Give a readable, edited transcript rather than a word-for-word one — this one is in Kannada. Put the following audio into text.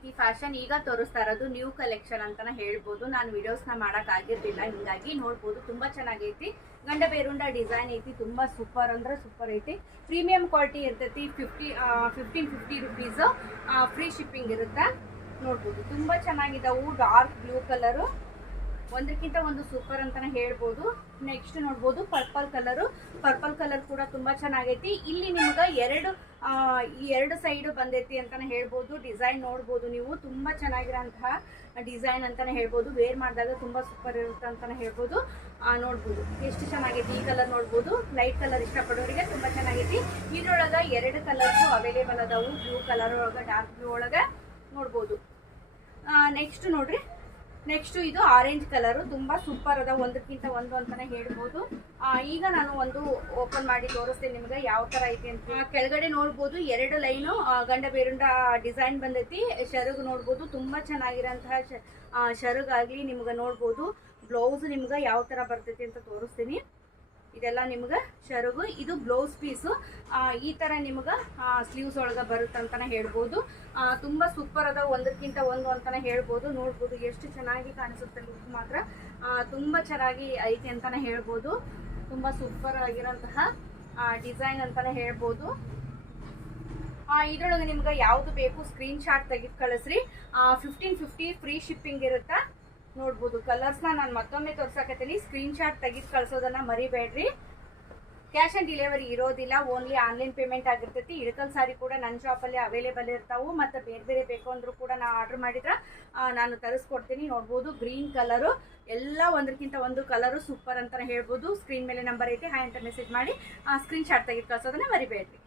ಪ್ರೀತಿ ಫ್ಯಾಷನ್ ಈಗ ತೋರಿಸ್ತಾ ಇರೋದು ನ್ಯೂ ಕಲೆಕ್ಷನ್ ಅಂತಾನೆ ಹೇಳ್ಬೋದು. ನಾನು ವಿಡಿಯೋಸ್ನ ಮಾಡಕ್ ಆಗಿರ್ಲಿಲ್ಲ, ಹಿಂಗಾಗಿ ನೋಡ್ಬೋದು ತುಂಬಾ ಚೆನ್ನಾಗೈತಿ. ಗಂಡ ಬೇರುಂಡ ಡಿಸೈನ್ ಐತಿ, ತುಂಬಾ ಸೂಪರ್ ಅಂದ್ರೆ ಸೂಪರ್ ಐತಿ. ಪ್ರೀಮಿಯಂ ಕ್ವಾಲಿಟಿ ಇರ್ತೈತಿ. 1550 ರುಪೀಸ್ ಫ್ರೀ ಶಿಪ್ಪಿಂಗ್ ಇರುತ್ತೆ. ನೋಡ್ಬೋದು ತುಂಬಾ ಚೆನ್ನಾಗಿದ್ದಾವು. ಡಾರ್ಕ್ ಬ್ಲೂ ಕಲರು, ಒಂದಕ್ಕಿಂತ ಒಂದು ಸೂಪರ್ ಅಂತಾನೆ ಹೇಳ್ಬೋದು. ನೆಕ್ಸ್ಟ್ ನೋಡ್ಬೋದು ಪರ್ಪಲ್ ಕಲರ್ ಕೂಡ ತುಂಬಾ ಚೆನ್ನಾಗೈತಿ. ಇಲ್ಲಿ ನಿಮ್ಗೆ ಎರಡು ಸೈಡ್ ಬಂದೈತಿ ಅಂತಾನೆ ಹೇಳ್ಬೋದು. ಡಿಸೈನ್ ನೋಡ್ಬೋದು ನೀವು, ತುಂಬಾ ಚೆನ್ನಾಗಿರೋಂತಹ ಡಿಸೈನ್ ಅಂತಾನೆ ಹೇಳ್ಬೋದು. ವೇರ್ ಮಾಡಿದಾಗ ತುಂಬಾ ಸೂಪರ್ ಇರುತ್ತೆ ಅಂತಾನೆ ಹೇಳ್ಬೋದು. ನೋಡ್ಬೋದು ಎಷ್ಟು ಚೆನ್ನಾಗೈತಿ. ಈ ಕಲರ್ ನೋಡ್ಬೋದು, ಲೈಟ್ ಕಲರ್ ಇಷ್ಟಪಡೋರಿಗೆ ತುಂಬಾ ಚೆನ್ನಾಗೈತಿ. ಇದ್ರೊಳಗ 2 ಕಲರ್ಸ್ ಅವೈಲೇಬಲ್ ಅದಾವು. ಬ್ಲೂ ಕಲರ್ ಒಳಗ, ಡಾರ್ಕ್ ಬ್ಲೂ ಒಳಗ ನೋಡ್ಬೋದು. ನೆಕ್ಸ್ಟ್ ನೋಡ್ರಿ, ನೆಕ್ಸ್ಟ್ ಇದು ಆರೆಂಜ್ ಕಲರ್, ತುಂಬಾ ಸೂಪರ್ ಅದ, ಒಂದಕ್ಕಿಂತ ಒಂದು ಅಂತಾನೆ ಹೇಳ್ಬೋದು. ಈಗ ನಾನು ಒಂದು ಓಪನ್ ಮಾಡಿ ತೋರಿಸ್ತೇನೆ ನಿಮ್ಗೆ ಯಾವ ತರ ಐತಿ ಅಂತ. ಕೆಳಗಡೆ ನೋಡ್ಬೋದು 2 ಲೈನು ಗಂಡ ಬೇರುಂಡ ಡಿಸೈನ್ ಬಂದೈತಿ. ಶರಗು ನೋಡ್ಬೋದು, ತುಂಬಾ ಚೆನ್ನಾಗಿರೋಂತಹ ಶರಗಾಗ್ಲಿ ನಿಮ್ಗೆ ನೋಡ್ಬೋದು. ಬ್ಲೌಸ್ ನಿಮ್ಗೆ ಯಾವ ತರ ಬರ್ತೈತಿ ಅಂತ ತೋರಿಸ್ತೀನಿ. ಇದೆಲ್ಲ ನಿಮ್ಗೆ ಶರಗು, ಇದು ಬ್ಲೌಸ್ ಪೀಸು. ಈ ತರ ನಿಮ್ಗೆ ಸ್ಲೀವ್ಸ್ ಒಳಗ ಬರುತ್ತೆ ಅಂತಾನೆ ಹೇಳ್ಬೋದು. ತುಂಬಾ ಸೂಪರ್ ಅದ, ಒಂದಕ್ಕಿಂತ ಒಂದು ಅಂತಾನೆ ಹೇಳ್ಬೋದು. ನೋಡ್ಬೋದು ಎಷ್ಟು ಚೆನ್ನಾಗಿ ಕಾಣಿಸುತ್ತೆ. ಲುಕ್ ಮಾತ್ರ ತುಂಬಾ ಚೆನ್ನಾಗಿ ಐತಿ ಅಂತಾನೆ ಹೇಳ್ಬೋದು. ತುಂಬಾ ಸೂಪರ್ ಆಗಿರೋಂತಹ ಡಿಸೈನ್ ಅಂತಾನೆ ಹೇಳ್ಬೋದು. ಇದ್ರೊಳಗೆ ನಿಮ್ಗೆ ಯಾವ್ದು ಬೇಕು ಸ್ಕ್ರೀನ್ ಶಾಟ್ ತೆಗೆದು ಕಳಿಸ್ರಿ. 1550 ಫ್ರೀ ಶಿಪ್ಪಿಂಗ್ ಇರುತ್ತೆ. ನೋಡ್ಬೋದು ಕಲರ್ಸ್ನ ನಾನು ಮತ್ತೊಮ್ಮೆ ತೋರ್ಸಕತ್ತೀನಿ. ಸ್ಕ್ರೀನ್ ಶಾಟ್ ತೆಗೆದು ಕಳ್ಸೋದನ್ನ ಮರಿಬೇಡ್ರಿ. ಕ್ಯಾಶ್ ಆನ್ ಡೆಲಿವರಿ ಇರೋದಿಲ್ಲ, ಓನ್ಲಿ ಆನ್ಲೈನ್ ಪೇಮೆಂಟ್ ಆಗಿರ್ತೈತಿ. ಇಳಕಲ್ ಸಾರಿ ಕೂಡ ನನ್ನ ಶಾಪಲ್ಲಿ ಅವೈಲೇಬಲ್ ಇರ್ತಾವು. ಮತ್ತು ಬೇರೆ ಬೇಕು ಅಂದ್ರೂ ಕೂಡ ನಾ ಆರ್ಡರ್ ಮಾಡಿದ್ರೆ ನಾನು ತರಿಸ್ಕೊಡ್ತೀನಿ. ನೋಡ್ಬೋದು ಗ್ರೀನ್ ಕಲರು, ಎಲ್ಲ ಒಂದಕ್ಕಿಂತ ಒಂದು ಕಲರು ಸೂಪರ್ ಅಂತಾನೆ ಹೇಳ್ಬೋದು. ಸ್ಕ್ರೀನ್ ಮೇಲೆ ನಂಬರ್ ಐತಿ, ಹಾಯ್ ಅಂತ ಮೆಸೇಜ್ ಮಾಡಿ ಸ್ಕ್ರೀನ್ ಶಾಟ್ ತೆಗೆದು ಕಳ್ಸೋದನ್ನ ಮರಿಬೇಡ್ರಿ.